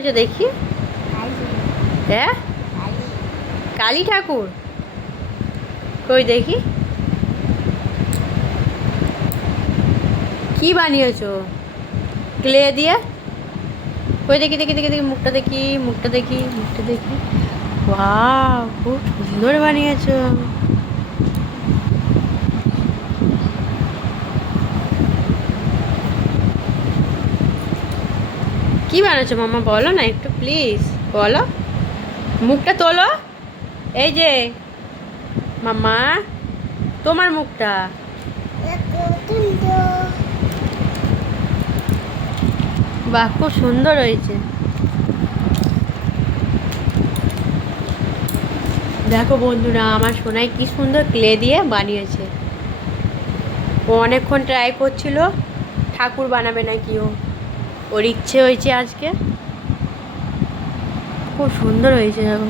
হয়েছে দেখি। হ্যাঁ, কালী ঠাকুর কই দেখি কি বানিয়েছো ক্লে দিয়ে? কই দেখি দেখি দেখি দেখি মুখটা দেখি মুখটা দেখি মুখটা দেখি। ওয়াও, খুব সুন্দর বানিয়েছো। কি বানাচ্ছো মামা, বলো না একটু প্লিজ, বলো। মুখটা তোলো, এই যে মামা, তোমার মুখটা। বাহ, খুব সুন্দর হয়েছে। দেখো বন্ধুরা, আমার সোনাই কি সুন্দর ক্লে দিয়ে বানিয়েছে। ও অনেকক্ষণ ট্রাই করছিল ঠাকুর বানাবে নাকি, ওর ইচ্ছে হয়েছে আজকে। খুব সুন্দর হয়েছে দেখো।